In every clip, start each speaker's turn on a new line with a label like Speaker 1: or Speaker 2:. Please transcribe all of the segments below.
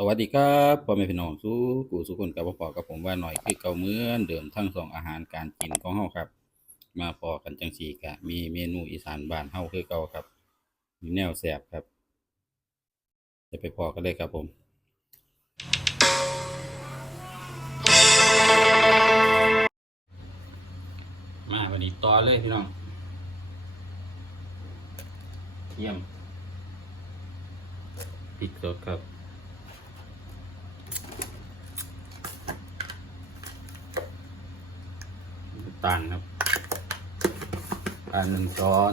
Speaker 1: สวัสดีครับพ่อแม่พี่น้องสู้กูสุคนกับพ่อกับผมว่าหน่อยคือเก่าเหมือนเดิมทั้งสองอาหารการกินของเฮาครับ มาพอกันจังสี่กะมีเมนูอีสานบ้านเฮาคือเก่าครับมีแนวแซ่บครับ จะไปพอกันเลยครับผมมาวันนี้ต่อเลยพี่น้องเยี่ยมพริกสดครับ น้ำ ตาลครับตาลหนึ่งช้อน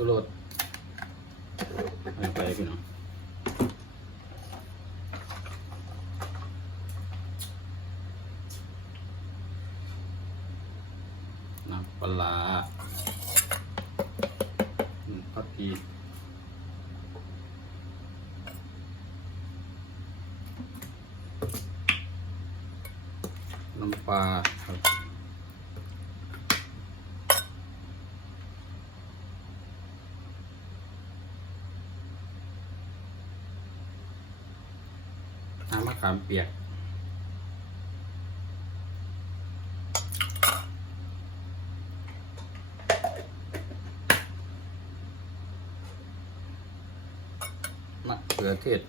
Speaker 1: สุรสไปพี่น้องน้ำปลาผักชีน้ำปลาครับ น้ำมะขามเปียก มะเขือเทศ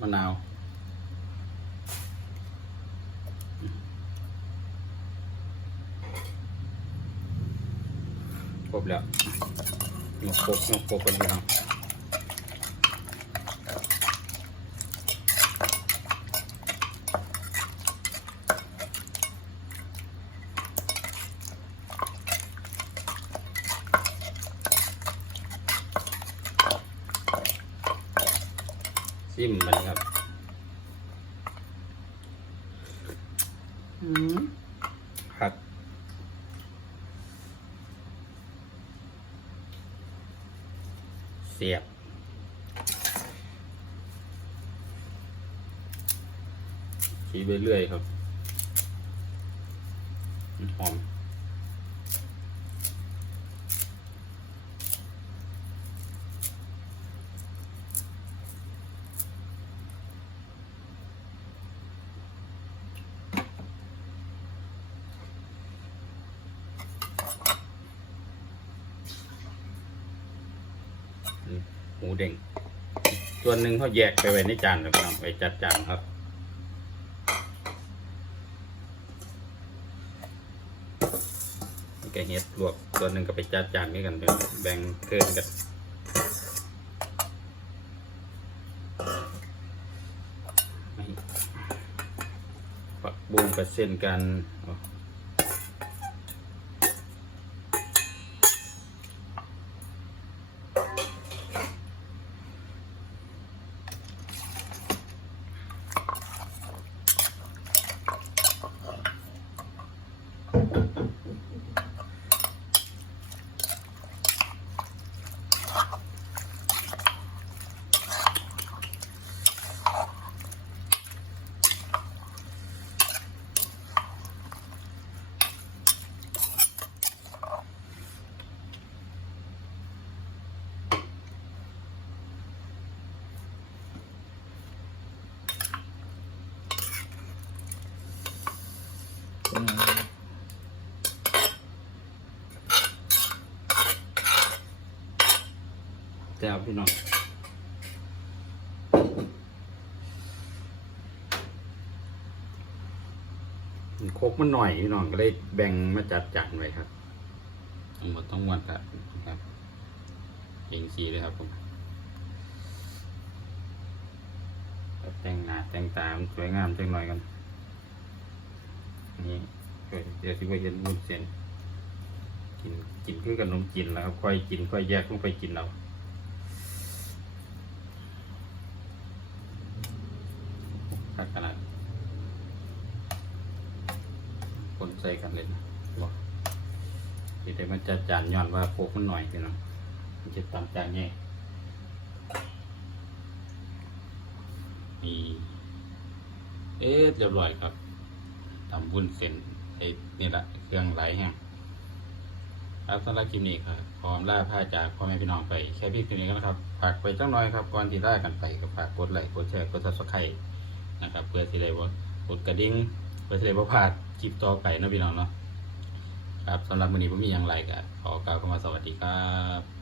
Speaker 1: มะนาวครบแล้ว ยกโคกยกโคกกันพี่น้องซิมมันครับ อืมผัด เสียบขี่ไปเรื่อยครับมันหอม หมูเด้งส่วนหนึ่งเขาแยกไปไว้ในจานแล้วครับไปจัดจานครับแกเห็ดลวกส่วนหนึ่งก็ไปจัดจานนี้กันแบ่งเครื่องกันไม่ผักบุ้งกับเส้นกัน แซ่บพี่น้องโคกมันหน่อยพี่น้องก็เลยแบ่งมาจัดจานไว้ครับทั้งหมดทั้งวลครับครับเองสีเลยครับผมแต่งหน้าแต่งตามสวยงามจังหน่อยกัน นี่เดี๋ยวสิว่าเห็นมุนเส้นกินกินคือขนมจีนแล้วครับค่อยกินค่อยแยกลงไปกินเอาคักขนาดคนใส่กันเลยนะบอกที่แต่มันจะจานย้อนว่าโคกมันหน่อยพี่น้องมันจะตามจานแย่นี่เอ๊ะเรียบร้อยครับำวุ้นเส้นไอ้นี่ละเครื่องไหลแห้งครับสำหรับคลิปนี้ครับขอมล่าผ้าจากพ่อแม่พี่น้องไปแค่พี่คลิปนี้ก็นะครับฝากไปจังน้อยครับก่อนที่ล่ากันไปก็ฝากกดไลค์กดแชร์กดซับสไครต์นะครับเพื่อที่ได้ว่ากดกระดิ่งเพื่อที่ได้ว่าพลาดคลิปต่อไปนะพี่น้องเนาะครับสำหรับวันนี้ผมมีอย่างไรก็ขอกล่าวคำว่าสวัสดีครับ